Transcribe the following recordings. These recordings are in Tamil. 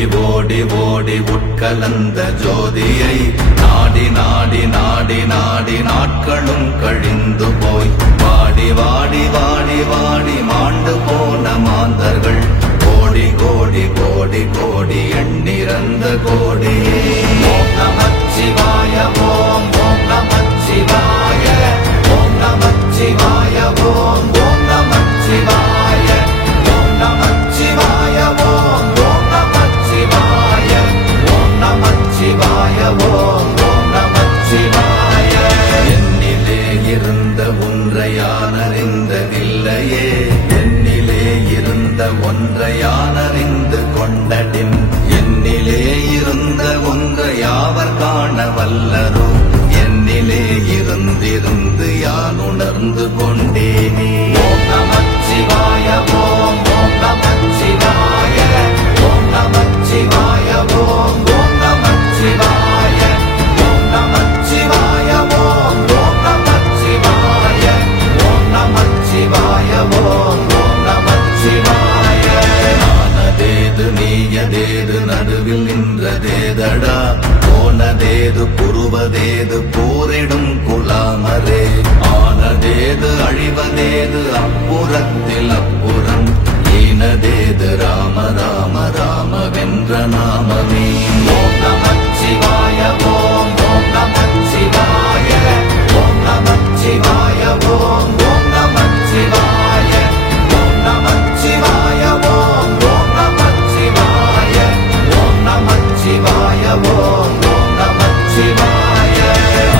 ஓடி ஓடி ஓடி உட்கலந்த ஜோதியை நாடி நாடி நாடி நாடி நாட்களும் கழிந்து போய் வாடி வாடி வாடி வாடி மாண்டு போன மாந்தர்கள் கோடி கோடி கோடி கோடி எண்ணிறந்த கோடி. ஓம் நமச்சிவாய ஓம் ஓம் நமச்சிவாய ஓம் நமச்சிவாய ஓம் ஓம் நமச்சிவாய ஓம் நமச்சிவாய ஓம் ஓம் நமச்சிவாய ஓம் நமச்சிவாய ஓம் ஓம் நமச்சிவாய. என்னிலே இருந்த ஒன்றை யான் அறிந்ததில்லையே, என்னிலே இருந்த ஒன்றை யான் அறிந்து கொண்டடின், என்னிலே இருந்த ஒன்றை யாவர் காண வல்லரோ, என்னிலே இருந்திருந்து யான் உணர்ந்து கொண்டேனே. ஓம் நமச்சிவாய ஓம் ஓம் நமச்சிவாய ஓம் நமச்சிவாய ஓம் ஓம் நமச்சிவாய ஓம் நமச்சிவாய ஓம் ஓம் நமச்சிவாய ஓம் நமச்சிவாய ஓம் ஓம் நமச்சிவாய. ஆனதேது நீயதேது நடுவில் நின்றதேதடா, போனதேது புருவதேது போரிடும் குலாமரே, ஆனதேது அழிவதேது அப்புறத்தில் அப்புறம், ஈனதேது ராம ராம ராம வென்ற நாமமே. ஓம் நமச்சிவாய ஓம் ஓம் நமச்சிவாய ஓம் நமச்சிவாய ஓம் ஓம் நமச்சிவாய ஓம் நமச்சிவாய ஓம் ஓம் நமச்சிவாய ஓம் நமச்சிவாய ஓம் ஓம் நமச்சிவாய.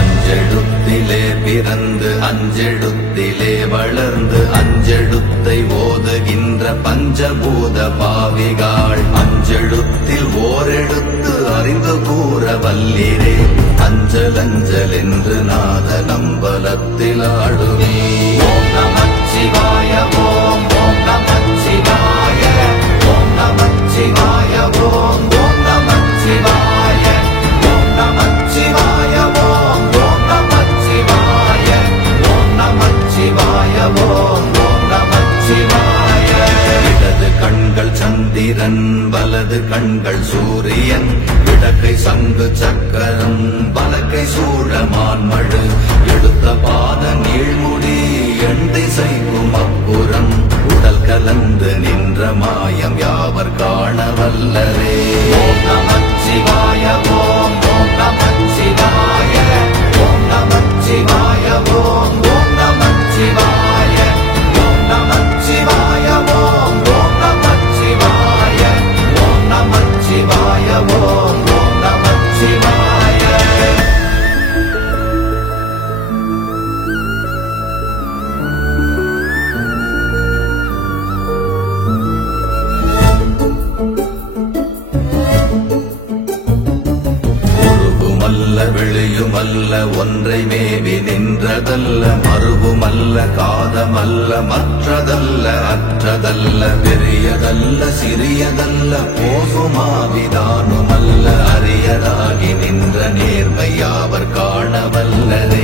அஞ்செழுத்திலே பிறந்து அஞ்செழுத்திலே வளர்ந்து அஞ்செழுத்தை ஓதுகின்ற பஞ்சபூத பாவிகாள், அஞ்செழுத்தில் ஓரெழுத்து அறிந்து கூற வல்லிரே, அஞ்சல் அஞ்சல் என்று நாத நம்பலத்தில் ஆடுவே. ஓம் நமச்சிவாய ஓம் ஓம் நமச்சிவாய ஓம் நமச்சிவாய ஓம் ஓம் நமச்சிவாய ஓம் நமச்சிவாய ஓம் ஓம் நமச்சிவாய ஓம் நமச்சிவாய ஓம் ஓம் நமச்சிவாய. இடது கண்கள் சந்திரன் வலது கண்கள் சூரியன், இடக்கை சங்கு சக்கரம் வலக்கை சூழமான்மழு, எடுத்த பாத நீழ்முடி எண் திசைக்கும் அப்புறம், உடல் கலந்து நின்ற மாயம் யாவர் காண வல்லரே. ஓம் நமச்சிவாய ஓம் ஓம் நமச்சிவாய ஓம் நமச்சிவாய ஓம் ஓம் நமச்சிவாய ஓம் நமச்சிவாய ஓம் ஓம் நமச்சிவாய ஓம் நமச்சிவாய ஓம் ஓம் நமச்சிவாய. உருகுமல்ல வெளியுமல்ல ஒன்றை மேவி நின்றதல்ல, மறுவுமல்ல காதமல்ல மற்றதல்ல அற்றதல்ல, பெரியதல்ல சிறியதல்ல போகுமாவிதானுமல்ல, அரியதாகி நின்ற நேர்மை யாவர் காண வல்லரே.